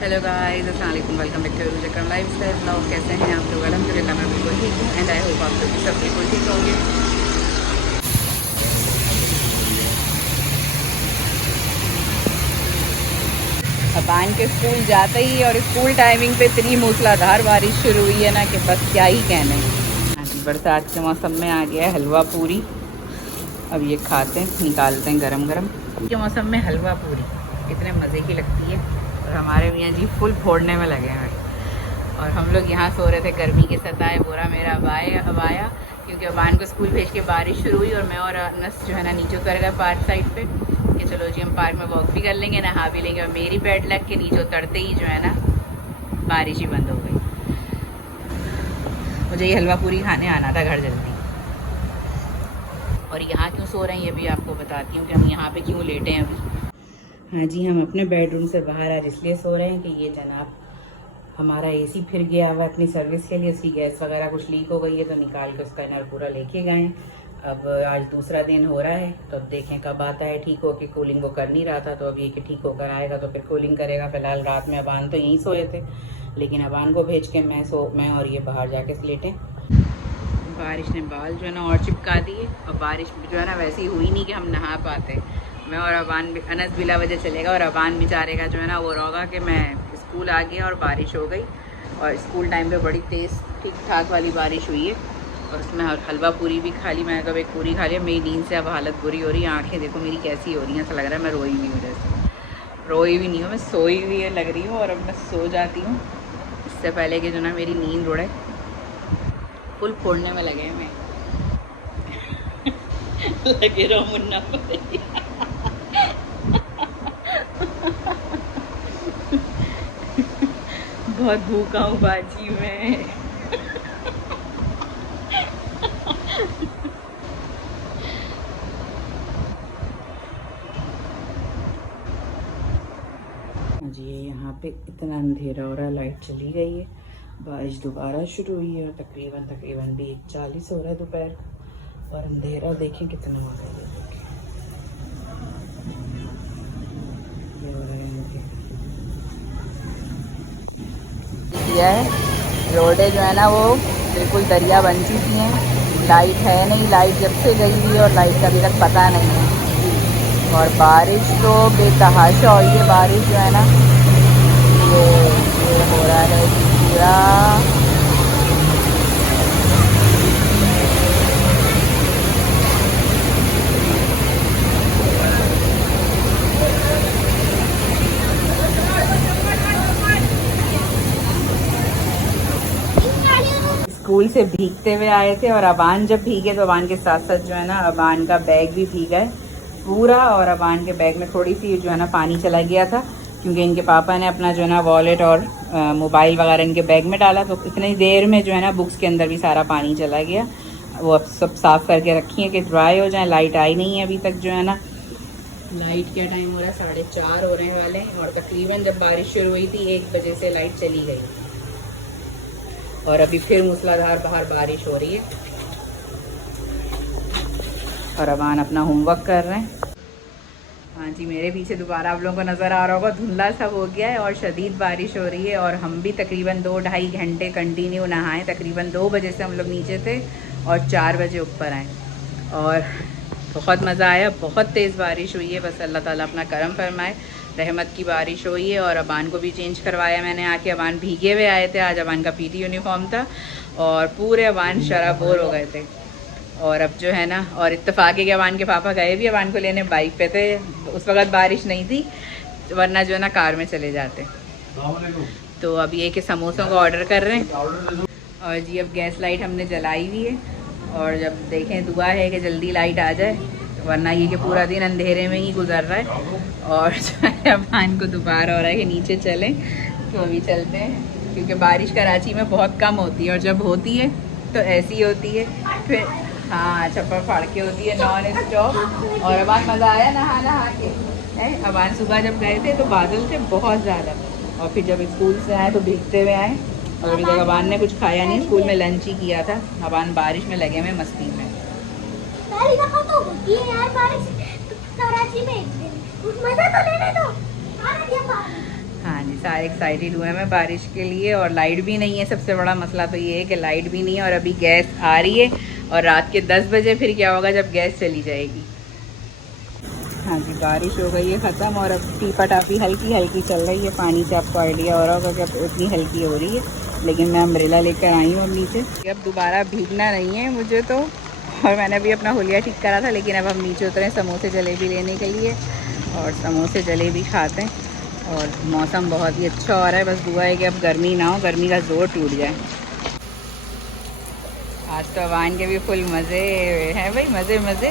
Hello guys, अस्सलाम वालेकुम, welcome back to रुचिकर लाइफस्टाइल ब्लॉग। कैसे हैं आप लोग? अल्हम्दुलिल्लाह मैं बिल्कुल ठीक हूँ एंड आई होप आप लोग भी सब बिल्कुल ठीक होंगे। अबान के स्कूल जाते ही और स्कूल टाइमिंग पे इतनी मूसलाधार बारिश शुरू हुई है ना कि बस क्या ही कहने। हाँ जी, बरसात के मौसम में आ गया है हलवा पूरी। अब ये खाते हैं, निकालते हैं गरम गरम। के मौसम में हलवा पूरी कितने मज़े की लगती है। और हमारे मियाँ जी फुल फोड़ने में लगे हैं और हम लोग यहाँ सो रहे थे गर्मी के सताए। बोरा मेरा अब आया क्योंकि अबान को स्कूल भेज के बारिश शुरू हुई और मैं और अनस जो है ना नीचे उतर गए पार्क साइड पे कि चलो जी हम पार्क में वॉक भी कर लेंगे, नहा भी लेंगे। और मेरी बेड लग के नीचे उतरते ही जो है ना बारिश ही बंद हो गई। मुझे ये हलवा पूरी खाने आना था घर जल्दी। और यहाँ क्यों सो रहे हैं ये भी आपको बताती हूँ कि हम यहाँ पे क्यों लेटे हैं अभी। हाँ जी, हम अपने बेडरूम से बाहर आज इसलिए सो रहे हैं कि ये जनाब हमारा एसी फिर गया हुआ अपनी सर्विस के लिए। उसकी गैस वगैरह कुछ लीक हो गई है तो निकाल के उसका नल पूरा लेके गए। अब आज दूसरा दिन हो रहा है तो अब देखें कब आता है ठीक हो के। कूलिंग वो कर नहीं रहा था तो अब ये कि ठीक होकर आएगा तो फिर कूलिंग करेगा। फिलहाल रात में अबान तो यहीं सोए थे, लेकिन अबान को भेज के मैं और ये बाहर जाके लेटें। बारिश ने बाल जो है ना और चिपका दिए और बारिश जो है ना वैसी हुई नहीं कि हम नहा पाते। मैं और अबान भी, अनस बिला वजह चलेगा और अबान बेचारे का जो है ना वो रोगा कि मैं स्कूल आ गया और बारिश हो गई। और स्कूल टाइम पे बड़ी तेज़ ठीक ठाक वाली बारिश हुई है और उसमें हलवा पूरी भी खा ली। मैंने कब एक पूरी खा लिया। मेरी नींद से अब हालत बुरी हो रही है। आंखें देखो मेरी कैसी हो रही हैं, ऐसा लग रहा है मैं रोई नहीं हूँ। जैसे रोई भी नहीं हूँ, मैं सोई हुई लग रही हूँ और अब मैं सो जाती हूँ इससे पहले कि जो ना मेरी नींद उड़े। फुल फोड़ने में लगे हैं मैं लगे रहो मुन्ना बहुत भूखा हूँ बाजी में। जी यहाँ पे इतना अंधेरा हो रहा है, लाइट चली गई है। बारिश दोबारा शुरू हुई है और तकरीबन भी 1:40 हो रहा है दोपहर और अंधेरा देखें कितना हो रहा है। ये हो रहा है किया है। रोडें जो है ना वो बिल्कुल दरिया बन चुकी हैं। लाइट है नहीं, लाइट जब से गई हुई है और लाइट का अभी तक पता नहीं है। और बारिश तो बेतहाशा और ये बारिश जो है ना ये हो रहा है पूरा। स्कूल से भीगते हुए आए थे और अबान जब भीगे तो अबान के साथ साथ जो है ना अबान का बैग भी भीगा है पूरा। और अबान के बैग में थोड़ी सी जो है ना पानी चला गया था क्योंकि इनके पापा ने अपना जो है ना वॉलेट और मोबाइल वगैरह इनके बैग में डाला तो इतनी देर में जो है ना बुक्स के अंदर भी सारा पानी चला गया। वो अब सब साफ़ करके रखी है कि ड्राई हो जाए। लाइट आई नहीं है अभी तक जो है ना। लाइट क्या टाइम हो रहा है, 4:30 होने वाले हैं और तकरीबन जब बारिश शुरू हुई थी 1 बजे से लाइट चली गई और अभी फिर मूसलाधार बाहर बारिश हो रही है। और अबान अपना होमवर्क कर रहे हैं। हाँ जी, मेरे पीछे दोबारा आप लोगों को नज़र आ रहा होगा धुंधला सब हो गया है और शदीद बारिश हो रही है। और हम भी तकरीबन 2-2.5 घंटे कंटिन्यू नहाए। तकरीबन 2 बजे से हम लोग नीचे थे और 4 बजे ऊपर आए और बहुत मज़ा आया। बहुत तेज़ बारिश हुई है, बस अल्लाह ताला अपना करम फरमाए। रहमत की बारिश हुई है और अबान को भी चेंज करवाया मैंने आके। अबान भीगे हुए आए थे, आज अबान का पीटी यूनिफॉर्म था और पूरे अबान शराबोर हो गए थे। और अब जो है ना और इत्तेफाक़ के अबान के पापा गए भी अबान को लेने, बाइक पे थे। उस वक्त बारिश नहीं थी वरना जो है ना कार में चले जाते। तो अब ये कि समोसों का ऑर्डर कर रहे हैं और जी अब गैस लाइट हमने जलाई हुई है और जब देखें दुआ है कि जल्दी लाइट आ जाए वरना ये कि पूरा दिन अंधेरे में ही गुजर रहा है। और जो है अबान को दोबारा हो रहा है कि नीचे चलें तो अभी चलते हैं क्योंकि बारिश कराची में बहुत कम होती है और जब होती है तो ऐसी होती है फिर। हाँ, छप्पर फाड़ के होती है नॉन स्टॉप। और अबान मज़ा आया नहा के है। अबान सुबह जब गए थे तो बादल थे बहुत ज़्यादा और फिर जब स्कूल से आए तो भीगते हुए आए और अभी तक अबान ने कुछ खाया नहीं, स्कूल में लंच ही किया था। अबान बारिश में लगे हुए मस्ती में। हाँ जी, सारे एक्साइटेड हुए मैं बारिश के लिए। और लाइट भी नहीं है, सबसे बड़ा मसला तो ये है कि लाइट भी नहीं है। और अभी गैस आ रही है और रात के 10 बजे फिर क्या होगा जब गैस चली जाएगी। हाँ जी, बारिश हो गई है ख़त्म और अब टीपा टापी हल्की हल्की चल रही है। पानी से आपको आइडिया हो रहा होगा कि अब उतनी हल्की हो रही है, लेकिन मैं अम्ब्रेला लेकर आई हूँ अब नीचे। अब दोबारा भीगना नहीं है मुझे तो। और मैंने अभी अपना हुलिया ठीक करा था, लेकिन अब हम नीचे उतरे समोसे जलेबी लेने के लिए और समोसे जलेबी खाते हैं। और मौसम बहुत ही अच्छा हो रहा है, बस दुआ है कि अब गर्मी ना हो, गर्मी का ज़ोर टूट जाए। आज तो अवान के भी फुल मज़े हैं भाई, मज़े मज़े।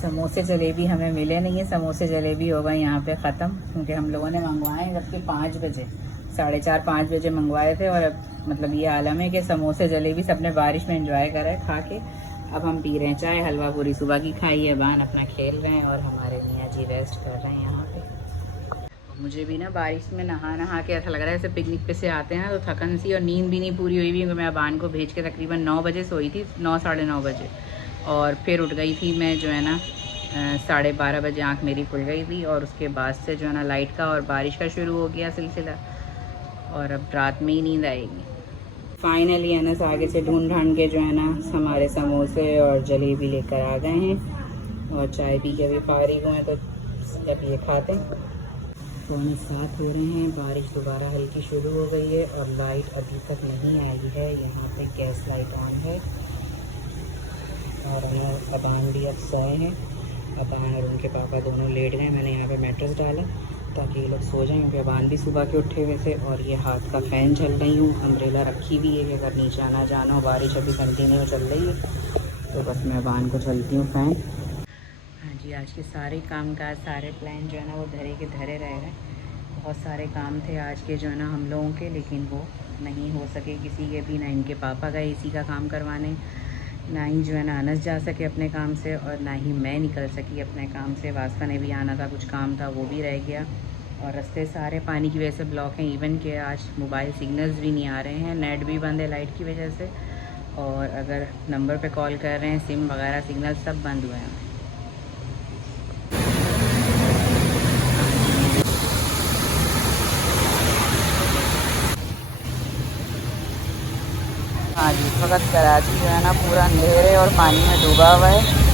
समोसे जलेबी हमें मिले नहीं है, समोसे जलेबी होगा यहाँ पे ख़त्म, क्योंकि हम लोगों ने मंगवाए हैं जबकि 5 बजे, 4:30-5 बजे मंगवाए थे। और अब मतलब ये आलम है कि समोसे जलेबी सबने बारिश में एंजॉय करा है खा के। अब हम पी रहे हैं चाय, हलवा पूरी सुबह की खाई है, बान अपना खेल रहे हैं और हमारे मियाँ जी रेस्ट कर रहे हैं यहाँ पे। मुझे भी ना बारिश में नहा के ऐसा लग रहा है जैसे पिकनिक पे से आते हैं तो थकन सी और नींद भी नहीं पूरी हुई भी। मैं बान को भेज के तकरीबन 9 बजे सोई थी, 9 साढ़े 9 बजे, और फिर उठ गई थी मैं जो है ना 12:30 बजे आँख मेरी खुल गई थी। और उसके बाद से जो है ना लाइट का और बारिश का शुरू हो गया सिलसिला, और अब रात में ही नींद आएगी। फाइनली अनस आगे से ढूंढ के जो है ना हमारे समोसे और जलेबी लेकर आ गए हैं और चाय पी के अभी फारिग हुए, तो जब ये खाते हैं। 6:45 हो रहे हैं, बारिश दोबारा हल्की शुरू हो गई है और लाइट अभी तक नहीं आई है। यहाँ पे गैस लाइट ऑन है और अबान भी अब सोए हैं। अबान और उनके पापा दोनों लेट गए। मैंने यहाँ पे मैट्रेस डाला ताकि ये लोग सो जाएं, क्योंकि अबान भी सुबह के उठे हुए थे। और ये हाथ का फ़ैन चल रही हूँ, अम्ब्रेला रखी भी है कि अगर नीचे आना जाना हो, बारिश अभी कंटिन्यू चल रही है, तो बस मैं अबान को चलती हूँ फ़ैन। हाँ जी, आज के सारे कामकाज, सारे प्लान जो है ना वो धरे के धरे रह गए। बहुत सारे काम थे आज के जो है ना हम लोगों के, लेकिन वो नहीं हो सके किसी के भी। ना इनके पापा गए इसी का काम करवाने, ना ही जो है ना अनस जा सके अपने काम से, और ना ही मैं निकल सकी अपने काम से। वास्ता ने भी आना था, कुछ काम था वो भी रह गया। और रास्ते सारे पानी की वजह से ब्लॉक हैं। इवन के आज मोबाइल सिग्नल्स भी नहीं आ रहे हैं, नेट भी बंद है लाइट की वजह से। और अगर नंबर पे कॉल कर रहे हैं, सिम वगैरह सिग्नल सब बंद हुए हैं। हाँ जी, इस वक्त कराची जो है ना पूरा अंधेरे और पानी में डूबा हुआ है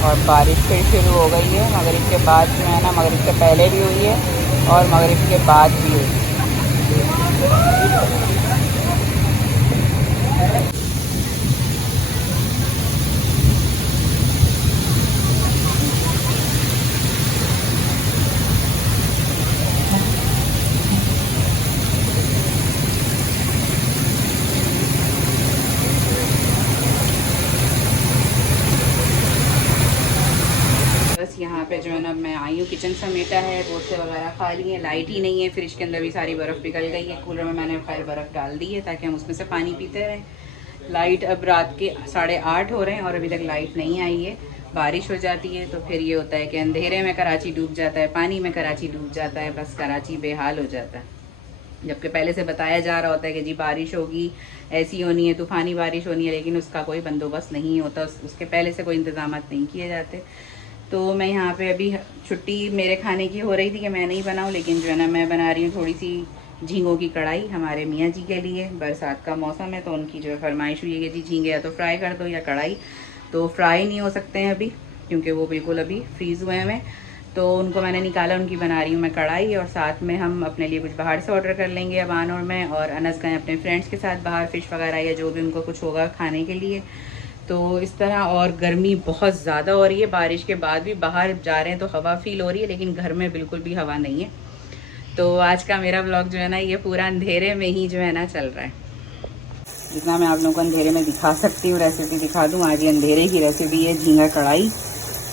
और बारिश फिर शुरू हो गई है। मगरिब के बाद जो है ना, मगरिब से पहले भी हुई है और मगरिब के बाद भी हुई। बस यहाँ पे जो है ना मैं आई हूँ, किचन समेटा है, पोछे वगैरह खा लिए, लाइट ही नहीं है। फ्रिज के अंदर भी सारी बर्फ़ पिघल गई है। कूलर में मैंने खैर बर्फ़ डाल दी है ताकि हम उसमें से पानी पीते रहें। लाइट अब रात के 8:30 हो रहे हैं और अभी तक लाइट नहीं आई है। बारिश हो जाती है तो फिर ये होता है कि अंधेरे में कराची डूब जाता है, पानी में कराची डूब जाता है, बस कराची बेहाल हो जाता है। जबकि पहले से बताया जा रहा होता है कि जी बारिश होगी, ऐसी होनी है, तूफ़ानी बारिश होनी है, लेकिन उसका कोई बंदोबस्त नहीं होता, उसके पहले से कोई इंतज़ाम नहीं किए जाते। तो मैं यहाँ पे अभी छुट्टी मेरे खाने की हो रही थी कि मैं नहीं बनाऊँ, लेकिन जो है ना मैं बना रही हूँ थोड़ी सी झींगों की कढ़ाई हमारे मियाँ जी के लिए। बरसात का मौसम है तो उनकी जो है फरमाइश हुई है कि जी झींगे या तो फ्राई कर दो या कढ़ाई। तो फ्राई नहीं हो सकते हैं अभी क्योंकि वो बिल्कुल अभी फ्रीज़ हुए हैं, तो उनको मैंने निकाला, उनकी बना रही हूँ मैं कढ़ाई। और साथ में हम अपने लिए कुछ बाहर से ऑर्डर कर लेंगे अबान और मैं, और अनस गए अपने फ्रेंड्स के साथ बाहर फ़िश वगैरह या जो भी उनको कुछ होगा खाने के लिए। तो इस तरह, और गर्मी बहुत ज़्यादा हो रही है। बारिश के बाद भी बाहर जा रहे हैं तो हवा फील हो रही है, लेकिन घर में बिल्कुल भी हवा नहीं है। तो आज का मेरा ब्लॉग जो है ना ये पूरा अंधेरे में ही जो है ना चल रहा है। जितना मैं आप लोगों को अंधेरे में दिखा सकती हूँ रेसिपी दिखा दूँ। आज ये अंधेरे की रेसिपी है झींगा कढ़ाई।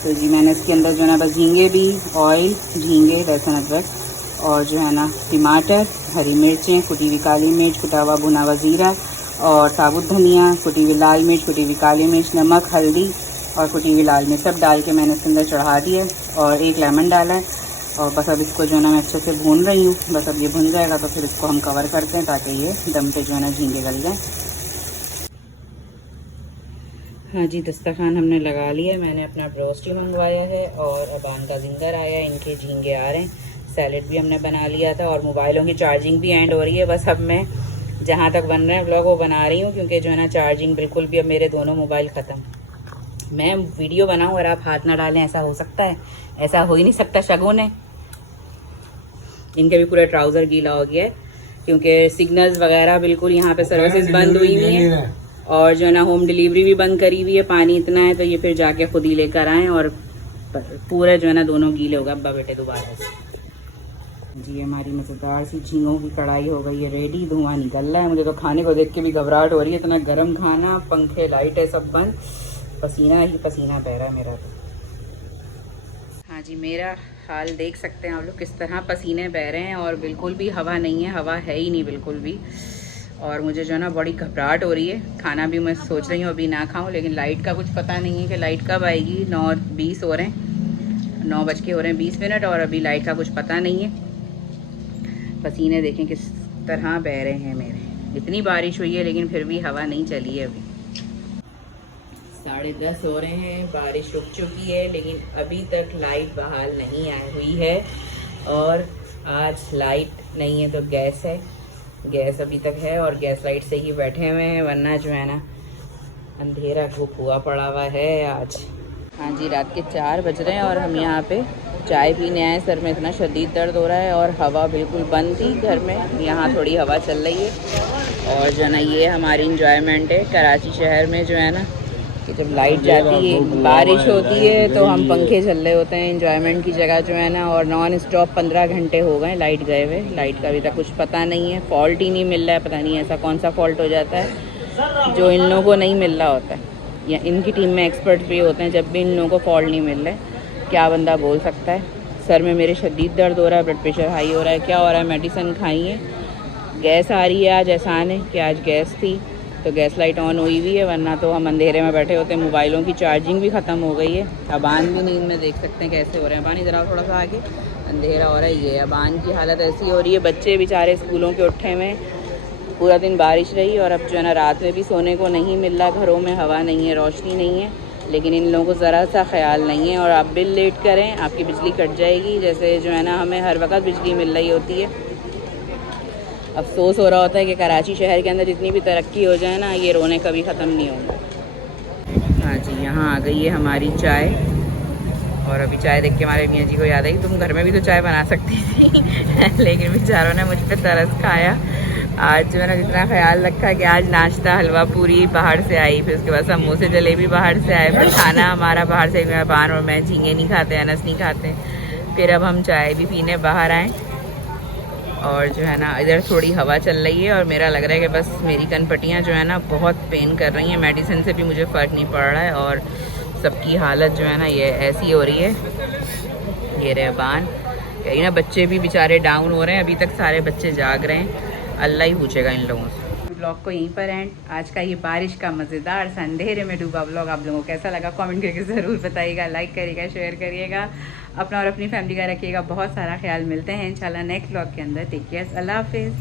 तो जी मैंने इसके अंदर जो है ना बस झींगे भी, ऑयल, झींगे, लहसुन, अदरक और जो है ना टमाटर, हरी मिर्चें, कुटी हुई काली मिर्च, कुटा हुआ भुना हुआ ज़ीरा और साबुत धनिया, कुटी हुई लाल मिर्च, कुटी हुई काली मिर्च, नमक, हल्दी और कुटी हुई लाल मिर्च सब डाल के मैंने इसके अंदर चढ़ा दिया और 1 लेमन डाला है। और बस अब इसको जो है ना मैं अच्छे से भून रही हूँ। बस अब ये भुन जाएगा तो फिर इसको हम कवर करते हैं ताकि ये दम पे जो है ना झींगे गल जाए। हाँ जी, दस्तरखान हमने लगा लिया। मैंने अपना ब्रोस्टी मंगवाया है और अबान का जिंगर आया, इनके झींगे आ रहे हैं। सैलेड भी हमने बना लिया था और मोबाइलों की चार्जिंग भी एंड हो रही है। बस अब मैं जहाँ तक बन रहे हैं व्लॉग वो बना रही हूँ, क्योंकि जो है ना चार्जिंग बिल्कुल भी अब मेरे दोनों मोबाइल ख़त्म। मैं वीडियो बनाऊँ और आप हाथ ना डालें, ऐसा हो सकता है? ऐसा हो ही नहीं सकता। शगुन है। इनके भी पूरा ट्राउज़र गीला हो गया है, क्योंकि सिग्नल्स वगैरह बिल्कुल यहाँ पे सर्विसेज बंद हुई हुई हैं और जो है ना होम डिलीवरी भी बंद करी हुई है। पानी इतना है तो ये फिर जाके खुद ही लेकर आएँ और पूरे जो है ना दोनों गीले हो गए अब्बा बेटे दोबारा से। जी, हमारी मज़ेदार सी झींगों की कढ़ाई हो गई है रेडी। धुआं निकल रहा है, मुझे तो खाने को देख के भी घबराहट हो रही है। इतना गर्म खाना, पंखे लाइट है सब बंद, पसीना ही पसीना बह रहा है मेरा तो। हाँ जी, मेरा हाल देख सकते हैं आप लोग किस तरह पसीने बह रहे हैं और बिल्कुल भी हवा नहीं है, हवा है ही नहीं बिल्कुल भी। और मुझे जो है ना बड़ी घबराहट हो रही है। खाना भी मैं सोच रही हूँ अभी ना खाऊं, लेकिन लाइट का कुछ पता नहीं है कि लाइट कब आएगी। 9:20 हो रहे हैं, 9 बज के हो रहे हैं 20 मिनट और अभी लाइट का कुछ पता नहीं है। पसीने देखें किस तरह बह रहे हैं मेरे। इतनी बारिश हुई है लेकिन फिर भी हवा नहीं चली है। अभी 10:30 हो रहे हैं, बारिश रुक चुकी है लेकिन अभी तक लाइट बहाल नहीं आई हुई है। और आज लाइट नहीं है तो गैस है, गैस अभी तक है और गैस लाइट से ही बैठे हुए हैं, वरना जो है ना अंधेरा घुप हुआ पड़ा हुआ है आज। हाँ जी, रात के 4 बज रहे हैं और हम यहाँ पे चाय पीने आए। सर में इतना शदीद दर्द हो रहा है और हवा बिल्कुल बंद थी घर में, यहाँ थोड़ी हवा चल रही है। और जो है ना ये हमारी इंजॉयमेंट है कराची शहर में, जो है ना कि जब लाइट जाती है, बारिश होती है तो हम पंखे चल रहे होते हैं इंजॉयमेंट की जगह, जो है ना। और नॉन स्टॉप 15 घंटे हो गए लाइट गए हुए। लाइट का अभी तक कुछ पता नहीं है, फॉल्ट ही नहीं मिल रहा है। पता नहीं ऐसा कौन सा फॉल्ट हो जाता है जो इन लोगों को नहीं मिल रहा होता है, या इनकी टीम में एक्सपर्ट भी होते हैं। जब भी इन लोगों को फॉल्ट नहीं मिल रहा है, क्या बंदा बोल सकता है। सर में मेरे शदीद दर्द हो रहा है, ब्लड प्रेशर हाई हो रहा है, क्या हो रहा है, मेडिसिन खाई है। गैस आ रही है आज, एहसान है कि आज गैस थी तो गैस लाइट ऑन हुई हुई है, वरना तो हम अंधेरे में बैठे होते हैं। मोबाइलों की चार्जिंग भी ख़त्म हो गई है। अबान भी नींद में देख सकते हैं कैसे हो रहे हैं। पानी ज़रा थोड़ा सा आगे, अंधेरा हो रहा है। ये अबान की हालत ऐसी हो रही है। बच्चे बेचारे स्कूलों के उठे में, पूरा दिन बारिश रही और अब जो है ना रात में भी सोने को नहीं मिल रहा। घरों में हवा नहीं है, रोशनी नहीं है, लेकिन इन लोगों को ज़रा सा ख्याल नहीं है। और आप बिल लेट करें, आपकी बिजली कट जाएगी। जैसे जो है ना हमें हर वक्त बिजली मिल रही होती है। अफसोस हो रहा होता है कि कराची शहर के अंदर जितनी भी तरक्की हो जाए ना, ये रोने कभी ख़त्म नहीं होंगे। हाँ जी, यहाँ आ गई है हमारी चाय। और अभी चाय देख के हमारे मियाँ जी को याद आई, तुम घर में भी तो चाय बना सकती थी लेकिन बेचारों ने मुझ पर तरस खाया। आज जो है ना जितना ख्याल रखा कि आज नाश्ता हलवा पूरी बाहर से आई, फिर उसके बाद समोसे जलेबी बाहर से आए, फिर खाना हमारा बाहर से। मेहमान और मैं झींगे नहीं खाते, अनस नहीं खाते। फिर अब हम चाय भी पीने बाहर आए और जो है ना इधर थोड़ी हवा चल रही है और मेरा लग रहा है कि बस मेरी कनपट्टियाँ जो है ना बहुत पेन कर रही हैं। मेडिसिन से भी मुझे फ़र्क नहीं पड़ रहा है और सबकी हालत जो है ना ये ऐसी हो रही है। ये रहबान कहीं ना, बच्चे भी बेचारे डाउन हो रहे हैं। अभी तक सारे बच्चे जाग रहे हैं, अल्लाह ही पूछेगा इन लोगों से। ब्लॉग को यहीं पर एंड। आज का ये बारिश का मज़ेदार सा अंधेरे में डूबा ब्लॉग आप लोगों को कैसा लगा कमेंट करके ज़रूर बताइएगा। लाइक करिएगा, शेयर करिएगा, अपना और अपनी फैमिली का रखिएगा बहुत सारा ख्याल। मिलते हैं इंशाल्लाह नेक्स्ट ब्लॉग के अंदर। टेक केयर, अल्लाह हाफिज़।